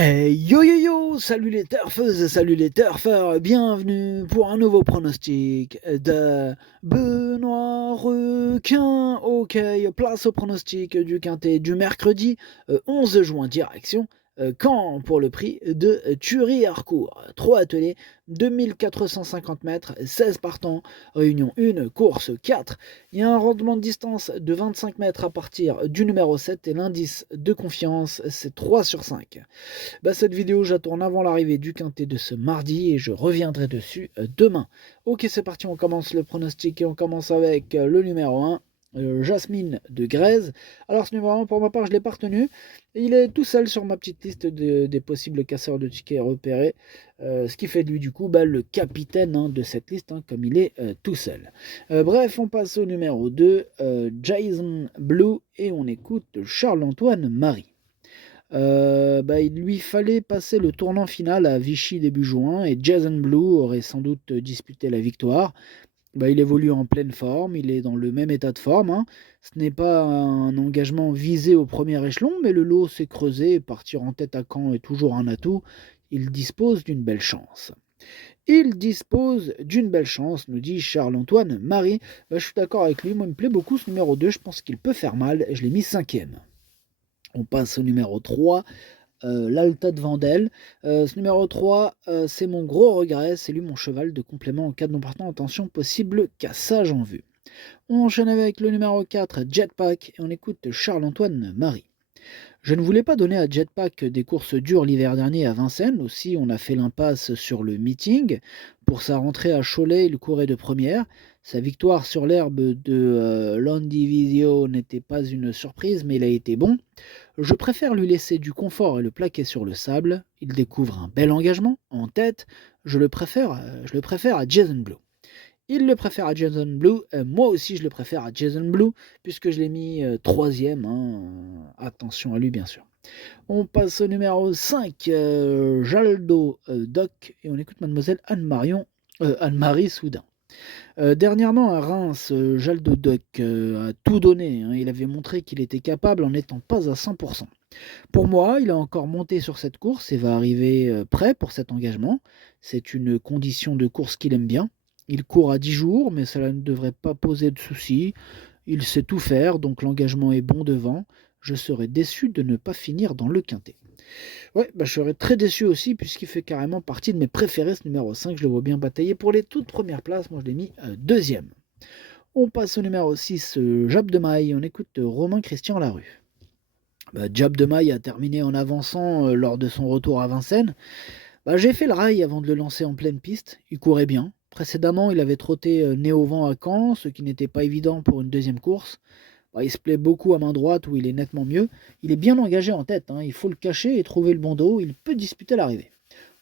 Yo yo yo, salut les turfeuses, salut les turfeurs, bienvenue pour un nouveau pronostic de Benoît Requin. Ok, place au pronostic du quintet du mercredi 11 juin, direction Caen pour le prix de Thury-Harcourt. 3 ateliers, 2450 mètres, 16 partants, réunion 1, course 4. Il y a un rendement de distance de 25 mètres à partir du numéro 7 et l'indice de confiance c'est 3 sur 5. Cette vidéo, je la tourne avant l'arrivée du quintet de ce mardi et je reviendrai dessus demain. Ok, c'est parti, on commence le pronostic et on commence avec le numéro 1. Jasmine de Grèze. Alors ce numéro 1, pour ma part, je l'ai pas retenu. Il est tout seul sur ma petite liste des possibles casseurs de tickets repérés. Ce qui fait de lui du coup le capitaine de cette liste, comme il est tout seul. Bref, on passe au numéro 2, Jason Blue, et on écoute Charles-Antoine Marie. Il lui fallait passer le tournant final à Vichy début juin et Jason Blue aurait sans doute disputé la victoire. Il évolue en pleine forme, il est dans le même état de forme. Ce n'est pas un engagement visé au premier échelon, mais le lot s'est creusé et partir en tête à Caen est toujours un atout. Il dispose d'une belle chance. Il dispose d'une belle chance, nous dit Charles-Antoine Marie. Je suis d'accord avec lui, moi il me plaît beaucoup ce numéro 2, je pense qu'il peut faire mal, je l'ai mis 5e. On passe au numéro 3, l'Alta de Vendel. Ce numéro 3, c'est mon gros regret, c'est lui mon cheval de complément en cas de non partant. Attention, possible cassage en vue. On enchaîne avec le numéro 4, Jetpack, et on écoute Charles-Antoine Marie. Je ne voulais pas donner à Jetpack des courses dures l'hiver dernier à Vincennes, aussi on a fait l'impasse sur le meeting. Pour sa rentrée à Cholet, il courait de première. Sa victoire sur l'herbe de Landivisio n'était pas une surprise, mais il a été bon. Je préfère lui laisser du confort et le plaquer sur le sable. Il découvre un bel engagement, en tête. Je le préfère à Jason Blue. Il le préfère à Jason Blue. Moi aussi, je le préfère à Jason Blue, puisque je l'ai mis troisième. Attention à lui, bien sûr. On passe au numéro 5, Jaldo Doc, et on écoute Mademoiselle Anne-Marie Soudain. Dernièrement à Reims, Jaldo Doc a tout donné. Il avait montré qu'il était capable en n'étant pas à 100%. Pour moi, il a encore monté sur cette course et va arriver prêt pour cet engagement. C'est une condition de course qu'il aime bien. Il court à 10 jours, mais cela ne devrait pas poser de soucis. Il sait tout faire, donc l'engagement est bon devant. Je serais déçu de ne pas finir dans le quintet. Ouais, je serais très déçu aussi, puisqu'il fait carrément partie de mes préférés, ce numéro 5. Je le vois bien batailler pour les toutes premières places. Moi, je l'ai mis deuxième. On passe au numéro 6, Jab de Maille. On écoute Romain Christian Larue. Jab de Maille a terminé en avançant lors de son retour à Vincennes. J'ai fait le rail avant de le lancer en pleine piste. Il courait bien. Précédemment, il avait trotté nez au vent à Caen, ce qui n'était pas évident pour une deuxième course. Il se plaît beaucoup à main droite où il est nettement mieux. Il est bien engagé en tête. Il faut le cacher et trouver le bon dos. Il peut disputer l'arrivée.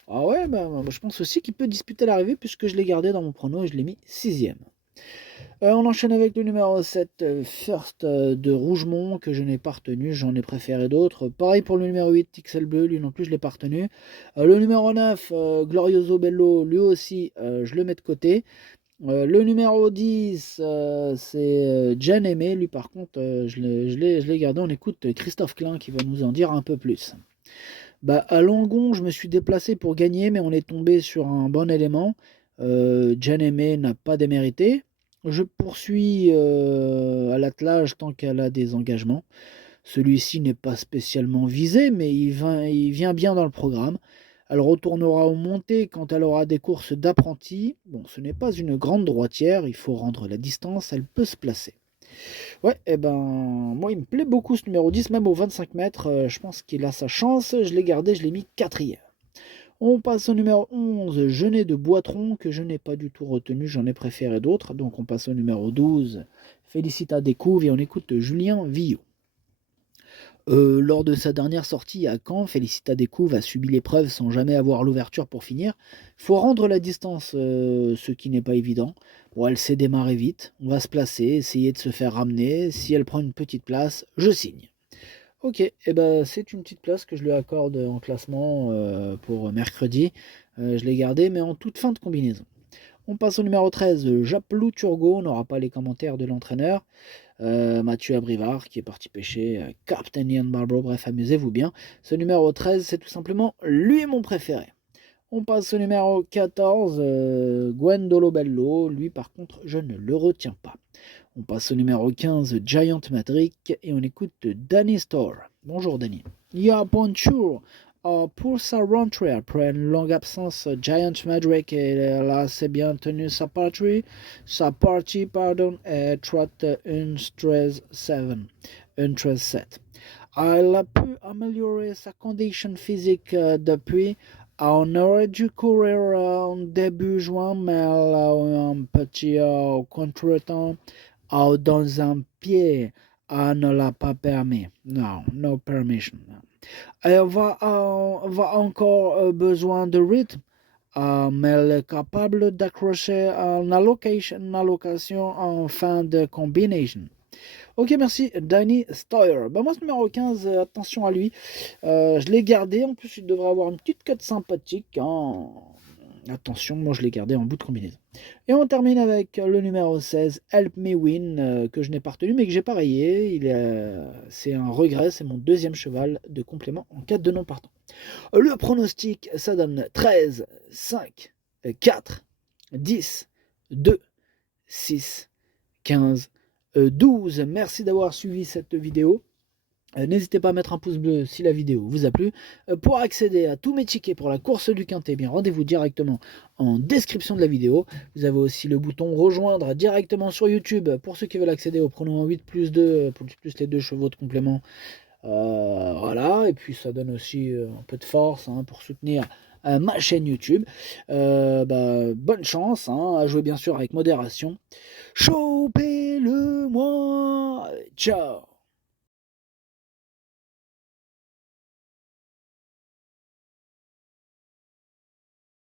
Ah ouais, je pense aussi qu'il peut disputer l'arrivée puisque je l'ai gardé dans mon prono et je l'ai mis sixième. On enchaîne avec le numéro 7, First de Rougemont, que je n'ai pas retenu, j'en ai préféré d'autres. Pareil pour le numéro 8, Tixel Bleu, lui non plus je ne l'ai pas retenu. Le numéro 9, Glorioso Bello, lui aussi je le mets de côté. Le numéro 10, c'est Jen Aimé, lui par contre je l'ai gardé. On écoute Christophe Klein qui va nous en dire un peu plus. À Langon, je me suis déplacé pour gagner, mais on est tombé sur un bon élément. Jen Aimé n'a pas démérité. Je poursuis à l'attelage tant qu'elle a des engagements. Celui-ci n'est pas spécialement visé, mais il vient bien dans le programme. Elle retournera aux montées quand elle aura des courses d'apprentis. Bon, ce n'est pas une grande droitière, il faut rendre la distance, elle peut se placer. Ouais, moi il me plaît beaucoup ce numéro 10, même aux 25 mètres, je pense qu'il a sa chance. Je l'ai gardé, je l'ai mis quatrième. On passe au numéro 11, Genet de Boitron, que je n'ai pas du tout retenu, j'en ai préféré d'autres. Donc on passe au numéro 12, Félicita Découvre, et on écoute Julien Villot. Lors de sa dernière sortie à Caen, Félicita Découvre a subi l'épreuve sans jamais avoir l'ouverture pour finir. Il faut rendre la distance, ce qui n'est pas évident. Bon, elle s'est démarrée vite, on va se placer, essayer de se faire ramener. Si elle prend une petite place, je signe. Ok, c'est une petite place que je lui accorde en classement pour mercredi. Je l'ai gardée, mais en toute fin de combinaison. On passe au numéro 13, Japlou Turgot, on n'aura pas les commentaires de l'entraîneur. Mathieu Abrivard qui est parti pêcher, Captain Ian Barbro, bref, amusez-vous bien. Ce numéro 13, c'est tout simplement lui mon préféré. On passe au numéro 14, Gwendolo Bello, lui par contre je ne le retiens pas. On passe au numéro 15, Giant Madrick, et on écoute Danny Store. Bonjour Danny. Ya bonjour. Pour sa rentrée après une longue absence, Giant Madrick a assez bien tenu sa partie, et trotte une 13-7. Il a pu améliorer sa condition physique depuis. On aurait dû courir en début juin, mais elle a eu un petit contretemps dans un pied. Ne l'a pas permis. Non, no permission. Elle va encore besoin de rythme, mais elle est capable d'accrocher une allocation en fin de combination. Ok, merci, Danny Stoyer. Moi, ce numéro 15, attention à lui. Je l'ai gardé. En plus, il devrait avoir une petite cote sympathique. Attention, moi, je l'ai gardé en bout de combinaison. Et on termine avec le numéro 16, Help Me Win, que je n'ai pas retenu, mais que j'ai pas rayé. C'est un regret. C'est mon deuxième cheval de complément en cas de non partant. Le pronostic, ça donne 13, 5, 4, 10, 2, 6, 15, 12. Merci d'avoir suivi cette vidéo. N'hésitez pas à mettre un pouce bleu si la vidéo vous a plu. Pour accéder à tous mes tickets pour la course du Quintet, rendez-vous directement en description de la vidéo. Vous avez aussi le bouton rejoindre directement sur YouTube pour ceux qui veulent accéder au pronom 8 plus 2, plus les 2 chevaux de complément. Voilà, et puis ça donne aussi un peu de force pour soutenir ma chaîne YouTube. Bonne chance, à jouer bien sûr avec modération. Chopez-le moi. Ciao.